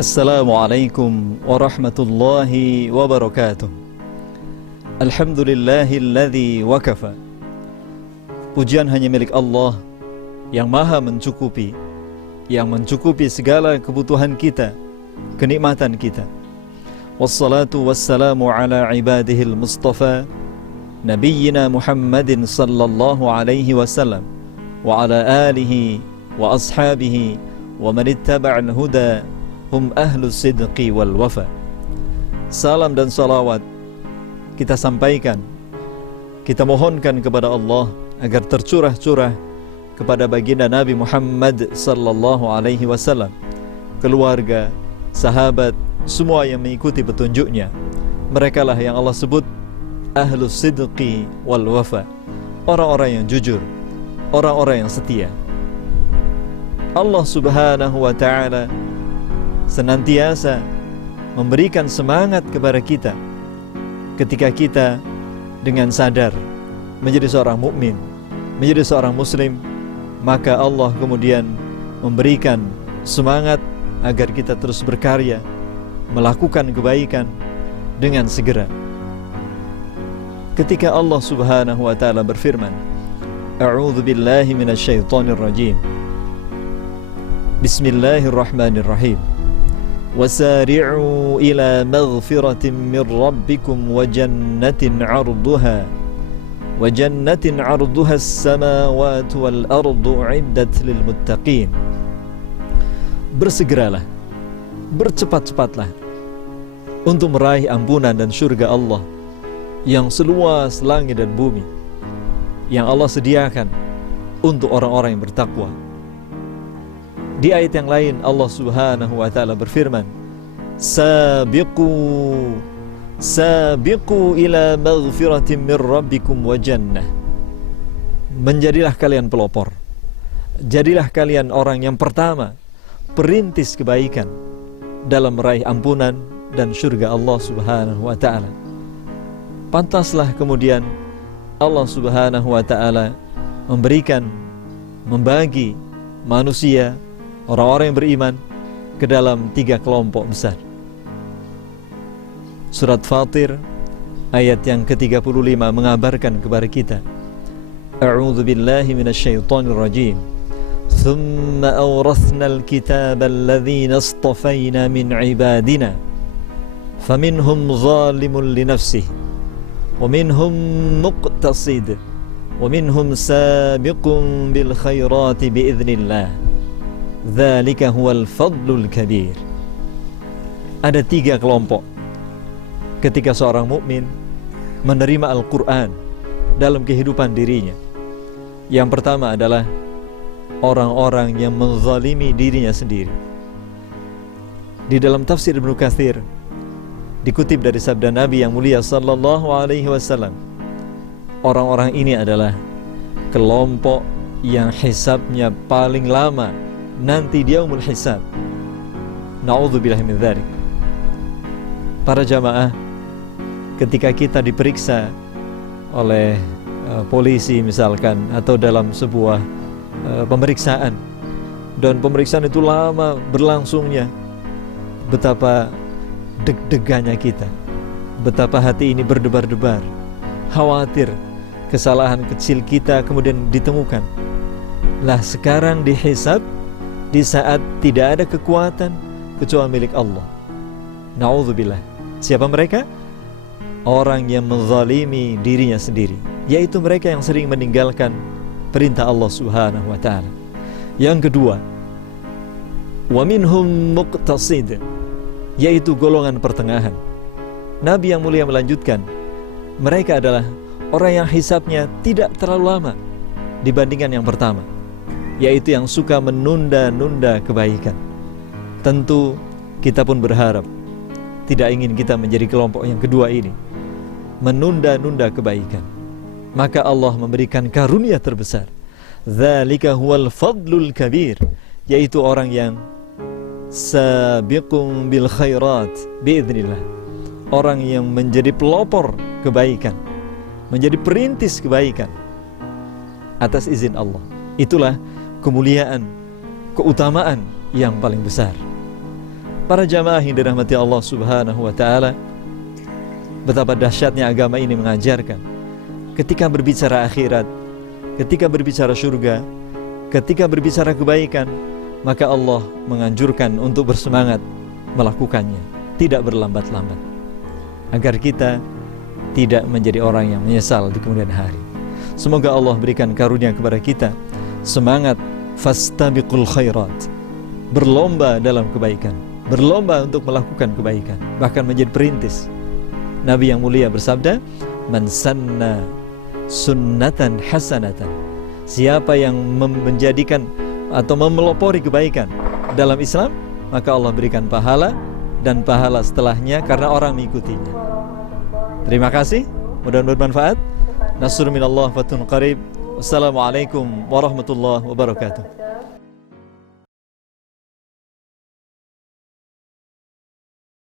Assalamualaikum warahmatullahi wabarakatuh. Alhamdulillahilladzi wakafa. Pujian hanya milik Allah yang maha mencukupi, yang mencukupi segala kebutuhan kita, kenikmatan kita. Wassalatu wassalamu ala ibadihil mustafa Nabiyyina Muhammadin sallallahu alaihi wasallam wa ala alihi wa ashabihi wa man ittaba'al huda hum ahlus sidqi wal wafa. Salam dan salawat kita sampaikan, kita mohonkan kepada Allah agar tercurah-curah kepada baginda Nabi Muhammad sallallahu alaihi wasallam, keluarga, sahabat, semua yang mengikuti petunjuknya. Merekalah yang Allah sebut ahlus sidqi wal wafa, orang-orang yang jujur, orang-orang yang setia. Allah subhanahu wa ta'ala senantiasa memberikan semangat kepada kita ketika kita dengan sadar menjadi seorang mukmin, menjadi seorang muslim, maka Allah kemudian memberikan semangat agar kita terus berkarya, melakukan kebaikan dengan segera. Ketika Allah subhanahu wa ta'ala berfirman, A'udzu billahi minasyaitonir rajim, Bismillahirrahmanirrahim, وَسَارِعُوا إِلَى مَغْفِرَةٍ مِّن رَّبِّكُمْ وَجَنَّةٍ عَرْضُهَا السَّمَاوَاتُ وَالْأَرْضُ عِدَّةٌ لِّلْمُتَّقِينَ. Bersegeralah, bercepat-cepatlah untuk meraih ampunan dan surga Allah yang seluas langit dan bumi, yang Allah sediakan untuk orang-orang yang bertakwa. Di ayat yang lain Allah subhanahu wa ta'ala berfirman, Sabiqu ila maghfiratin min rabbikum wa jannah. Menjadilah kalian pelopor, jadilah kalian orang yang pertama perintis kebaikan dalam meraih ampunan dan surga Allah subhanahu wa ta'ala. Pantaslah kemudian Allah subhanahu wa ta'ala membagi manusia, orang-orang yang beriman ke dalam 3 kelompok besar. Surat Fatir ayat yang ke-35 mengabarkan kepada kita, A'udzu billahi minasyaitonir rajim, Thumma awrathnal kitaba alladhina istafayna min ibadina faminhum zalimun li nafsihi wa minhum muqtasid wa minhum sabiqun bil khairati biidznillah. Dzalika huwal fadlul kabir. Ada 3 kelompok ketika seorang mukmin menerima Al-Quran dalam kehidupan dirinya. Yang pertama adalah orang-orang yang menzalimi dirinya sendiri. Di dalam tafsir Ibnu Katsir dikutip dari sabda Nabi yang mulia sallallahu alaihi wasallam, orang-orang ini adalah kelompok yang hisabnya paling lama nanti di yaumul hisab. Na'udzubillahi min dzalik. Para jamaah, ketika kita diperiksa oleh polisi misalkan, atau dalam sebuah pemeriksaan, dan pemeriksaan itu lama berlangsungnya, betapa deg-degannya kita, betapa hati ini berdebar-debar, khawatir kesalahan kecil kita kemudian ditemukan. Lah sekarang dihisab di saat tidak ada kekuatan kecuali milik Allah. Na'udzubillah. Siapa mereka? Orang yang menzalimi dirinya sendiri, yaitu mereka yang sering meninggalkan perintah Allah subhanahu wa ta'ala. Yang kedua, wa minhum muqtasid, yaitu golongan pertengahan. Nabi yang mulia melanjutkan, mereka adalah orang yang hisabnya tidak terlalu lama dibandingkan yang pertama, yaitu yang suka menunda-nunda kebaikan. Tentu kita pun berharap, tidak ingin kita menjadi kelompok yang kedua ini, menunda-nunda kebaikan. Maka Allah memberikan karunia terbesar, Dzalika huwal fadlul kabir, yaitu orang yang sabiqun bil khairat biidznillah, orang yang menjadi pelopor kebaikan, menjadi perintis kebaikan atas izin Allah. Itulah kemuliaan, keutamaan yang paling besar. Para jamaah yang dirahmati Allah Subhanahu wa taala, betapa dahsyatnya agama ini mengajarkan ketika berbicara akhirat, ketika berbicara surga, ketika berbicara kebaikan, maka Allah menganjurkan untuk bersemangat melakukannya, tidak berlambat-lambat, agar kita tidak menjadi orang yang menyesal di kemudian hari. Semoga Allah berikan karunia kepada kita semangat fastabiqul khairat, berlomba dalam kebaikan, berlomba untuk melakukan kebaikan, bahkan menjadi perintis. Nabi yang mulia bersabda, man sanna sunnatan hasanatan, siapa yang menjadikan atau memelopori kebaikan dalam Islam, maka Allah berikan pahala dan pahala setelahnya karena orang mengikutinya. Terima kasih, mudah-mudahan bermanfaat. Nasrun minallah fatun qarib. Wassalamualaikum warahmatullahi wabarakatuh.